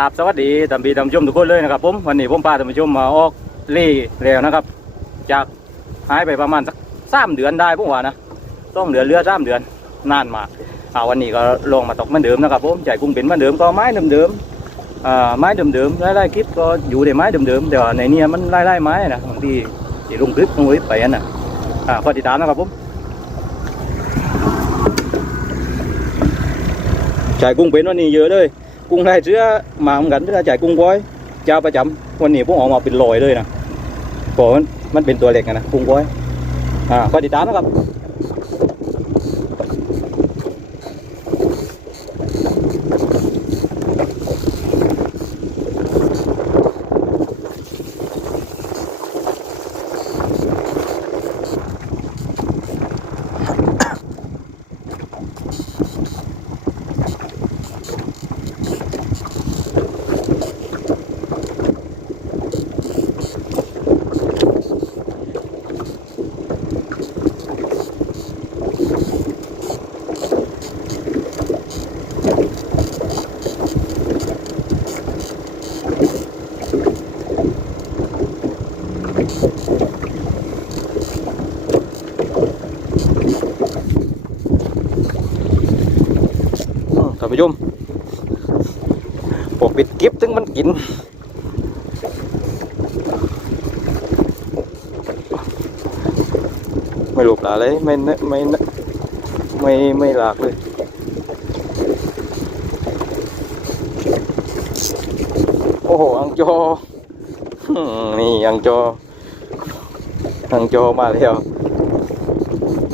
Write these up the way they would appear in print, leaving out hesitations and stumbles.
ราบสวัสดีท่านผู้ชมทุกคนเลยนะครับผมวันนี้ผมพาท่านผู้ชมมาออกเล่แล้วนะครับจากหายไปประมาณสัก3 เดือนได้พวกว่านะ2 เดือนเรือ3 เดือนนานมากวันนี้ก็ลงมาตกเหมือนเดิมนะครับผมใจกุ้งเป็นเหมือนเดิมก็ไม้เดิมๆไม้เดิมๆไล่ๆคลิปก็อยู่ในไม้เดิมๆแต่ว่าในนี้มันไล่ไม้นะบางทีที่ลงคลิปลงไปนั่นนะก็ติดตามนะครับผมใจกุ้งเป็นวันนี้เยอะเลยกุ้งได้เสื้อมาเหมือนกันที่เราจ่ายกุ้งก้อยเจ้าประจำวันนี้พวกออกมาเป็นลอยเลยนะเพราะมันเป็นตัวเล็กนะกุ้งก้อยก็ติดตามนะครับท่านผู้ชมปกปิดเก็บถึงมันกินไม่หลบหลาเลยไม่หลากเลยโอ้โหอังโจนี่อังโจมาแล้ว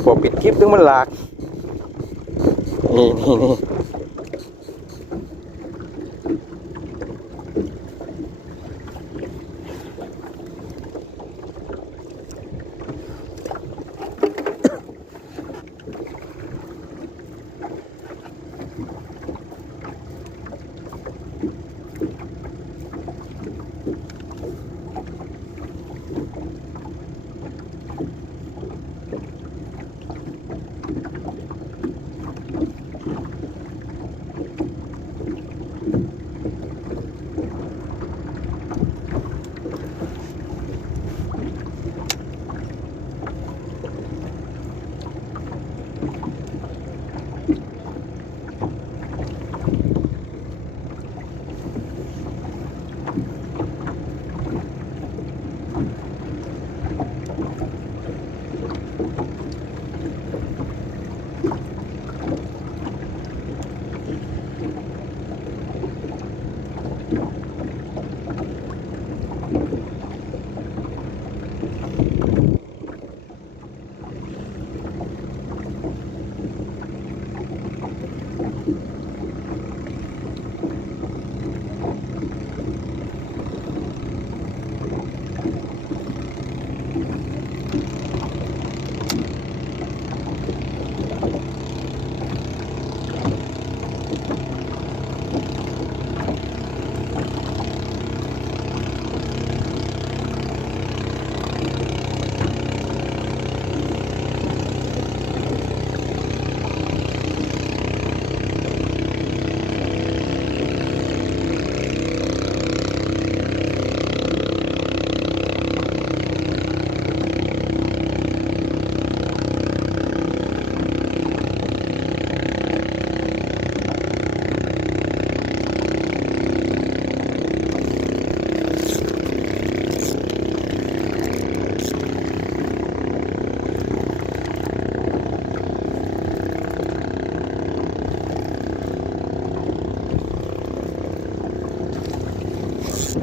ปกปิดเก็บถึงมันหลากนี่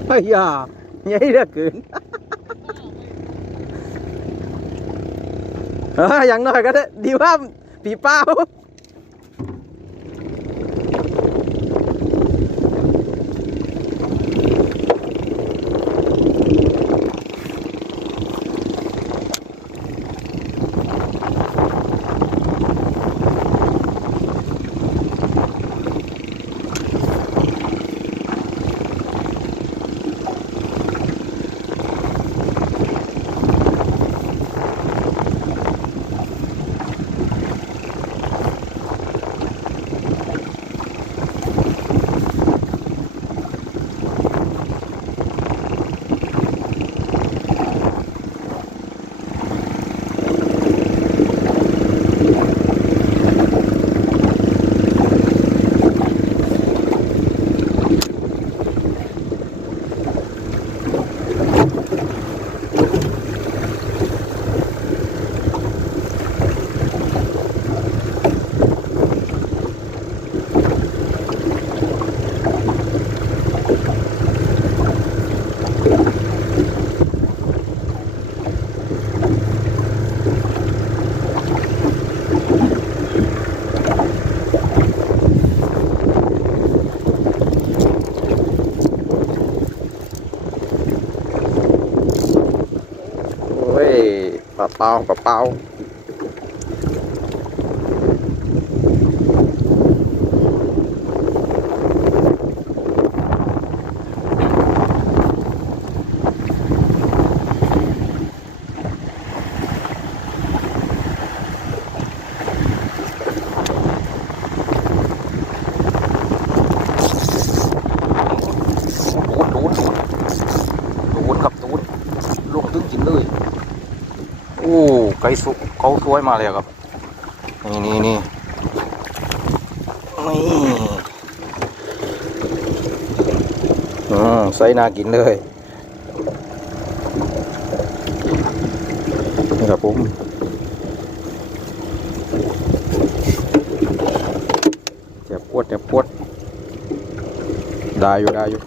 ไอ้ยาใหญ่เหลือเกินอย่างน้อยก็ได้ดีว่าผีเป้า ลาเปล่าปลาเปล่าตูนครับตูนลงตึ้งจินเลยโอ้ไก่สุกเขาสวยมาเลยครับนี่ใส่น่ากินเลยนี่ครับผมเจ็บปวดได้อยู่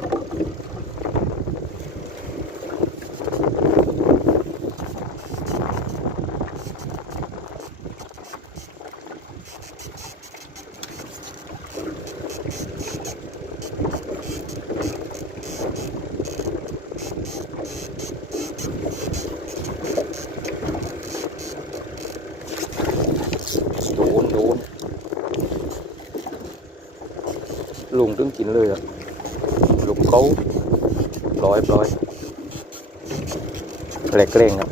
โดนลุงตึงกินเลยอ่ะลุงเขาปล่อยแหลกเร่งครับ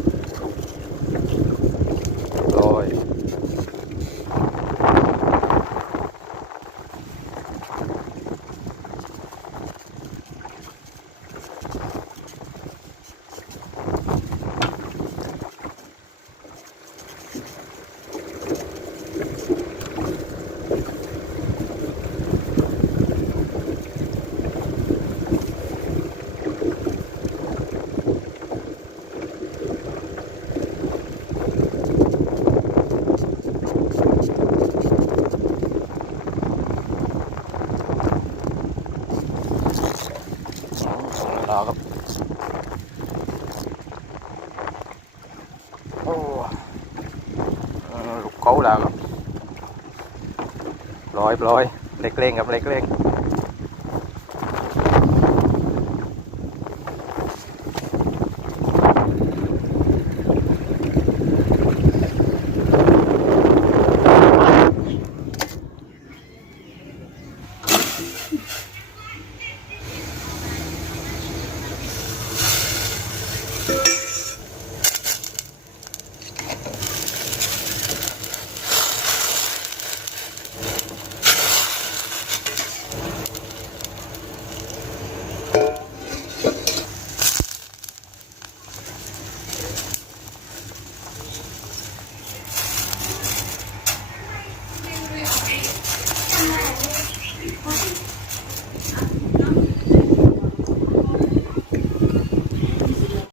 ปล่อยครับโอ้ลูกเขาแล้วครับปล่อยเล็กเร่งครับเล็ก